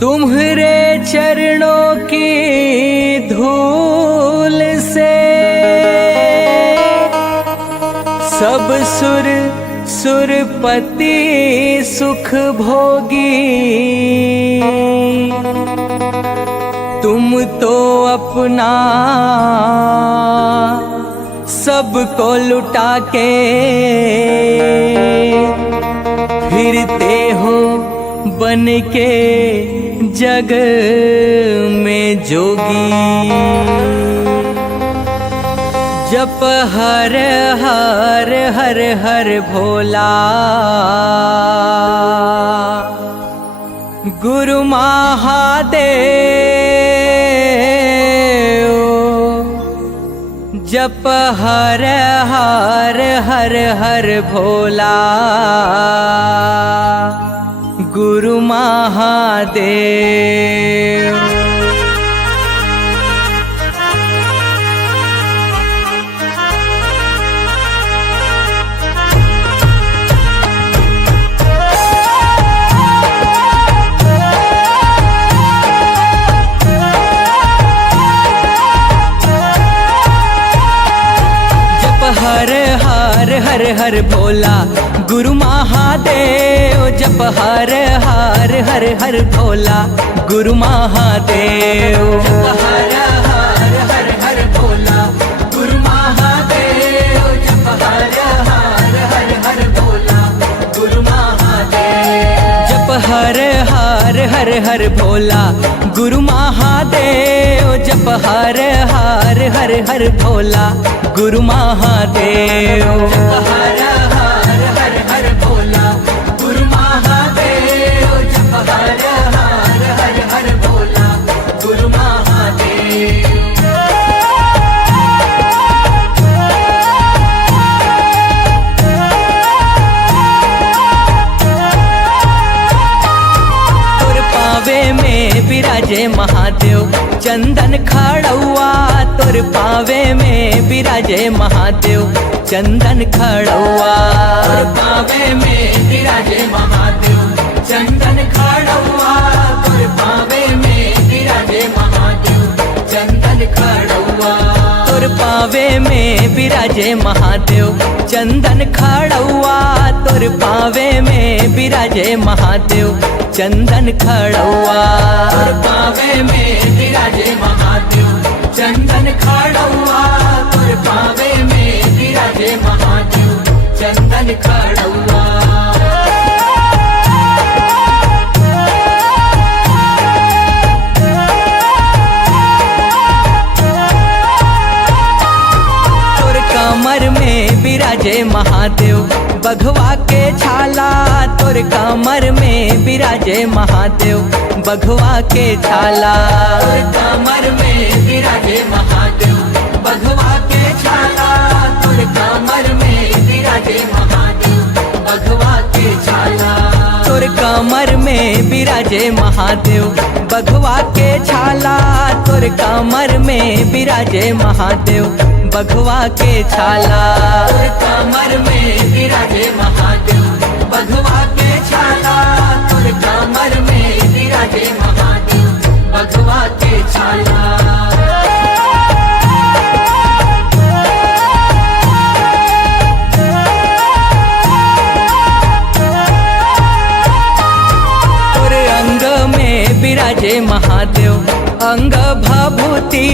तुम्हारे चरणों की धूल से सब सुरपति सुख भोगी। तुम तो अपना सबको लुटा के फिरते हो बन के जग में जोगी। जप हर हर हर हर भोला गुरु महादेव। जप हर हर हर हर भोला गुरु महादेव। हर हर हर हर भोला गुरु महादेव। जप हर हर हर हर भोला गुरु महादेव। जप हर हर हर हर भोला गुरु महादेव। जप हर हर हर हर भोला गुरु महादेव। जप हर हर हर हर भोला गुरु महादेव। जप हर हर हर हर भोला गुरु महादेव। जप हर हर हर हर भोला गुरु महादेव। जप हर हर हर हर भोला गुरु महादेव। तुर पावे में विराजे महादेव चंदन खड़ुआ। तुर पावे में विराजे महादेव चंदन खड़ुआ। तुर पावे में विराजे महादेव चंदन खड़ुआ। तुर पावे में विराजे महादेव चंदन खड़ुआ। तुर पावे में विराजे महादेव चंदन खड़ुआ। तुर पावे में विराजे महादेव चंदन खड़ुआ। तुर पावे में विराजे महादेव चंदन खड़ुआ। तुर पावे में विराजे महादेव चंदन खड़ुआ। तुर कमर में विराजे महादेव बघवा के छाला। तुर कमर में विराजे महादेव बघवा के छाला। तुर कमर में विराजे महादेव बघवा के छाला। तुर कमर में विराजे महादेव बघवा के छाला। तुर कमर में विराजे महादेव बघवा के छाला। तुर कमर में विराजे महादेव बघवा के छाला। तुर कमर में विराजे महादेव बघवा के छाला। तुर कमर में विराजे महादेव बघवा के छाला। तुर अंग में विराजे महादेव अंग भभूति।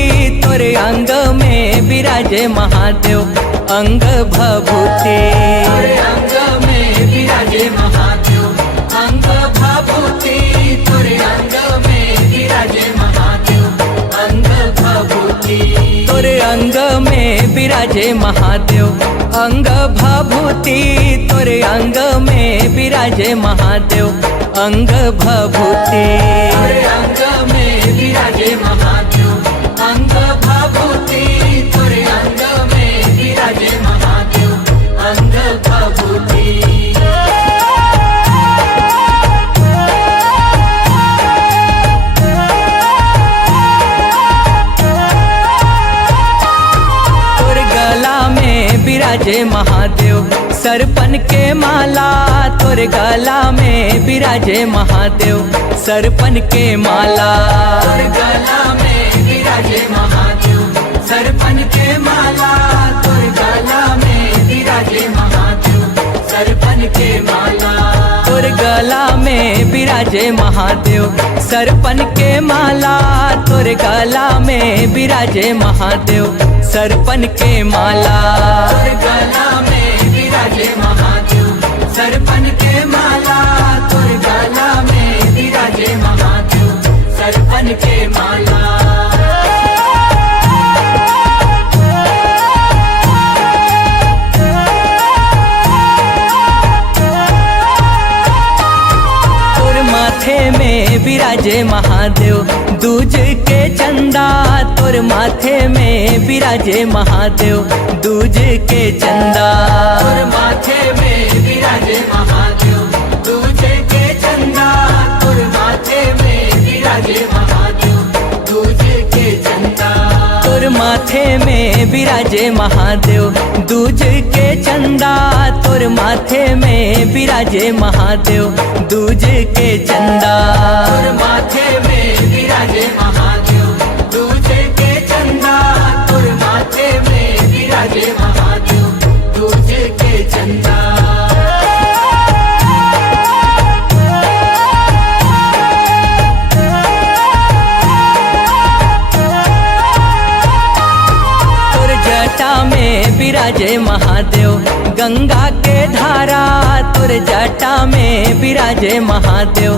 तुर अंग में विराजे महादेव अंग भभूति। तुर अंग में विराजे महादेव अंग भभूति। तुर अंग में विराजे महादेव अंग भभूति। तुर अंग में विराजे महादेव अंग भभूति। तुर अंग में विराजे महादेव अंग भभूति। तुर अंग में विराजे महादेव अंग भभूति। तुर अंग में विराजे महादेव अंग भभूति। तुर गला में विराजे महादेव सरपन के माला। तुर गला में विराजे महादेव सरपन के माला। तोर गला में विराजे महादेव सरपन के माला। तोर गला में विराजे महादेव सरपन के माला। तोर गला में विराजे महादेव सरपन के माला। तोर गला में विराजे महादेव सरपन के माला। तोर गला में विराजे महादेव सरपन के माला। तोर गला में विराजे महादेव सरपन के माला। माथे में विराजे महादेव दूज के चंदा। तोर माथे में विराजे महादेव दूज के चंदा। तोर माथे में विराजे महादेव दूज के चंदा। तोर माथे में विराजे महादेव दूज के चंदा। तोर माथे में विराजे महादेव दूज के चंदा। तोर माथे में विराजे महादेव दूज के चंदा। तोर माथे में विराजे महादेव दूज के चंदा। तोर माथे में विराजे महादेव दूज के चंदा। जटा में विराजे महादेव गंगा के धारा। तोर जटा में विराजे महादेव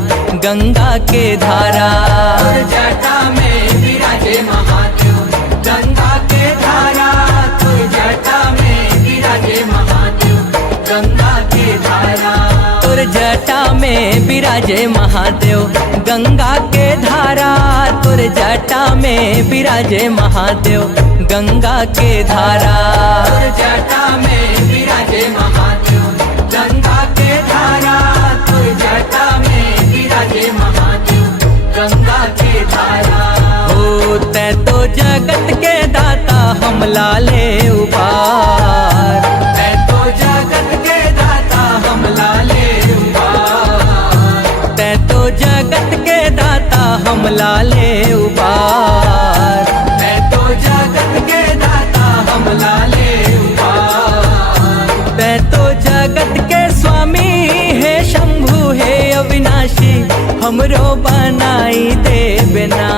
गंगा के धारा। तोर जटा में विराजे महादेव गंगा के धारा। तोर जटा में विराजे महादेव गंगा के धारा। तोर जटा में विराजे महादेव गंगा के धारा। तोर जटा में विराजे महादेव गंगा के धारा। तोर जटा में विराजे महादेव गंगा के धारा। तोर जटा में विराजे महादेव गंगा के धारा। हो तै तो जगत के दाता हम लाले उबार। तै तो जगत के दाता हम लाले उबार। तै तो जगत के दाता हम लाले उबार। तै तो जगत के दाता हम लाले उबार। तै तो जगत के स्वामी है शंभु है अविनाशी हमरो बनाई दे बिना।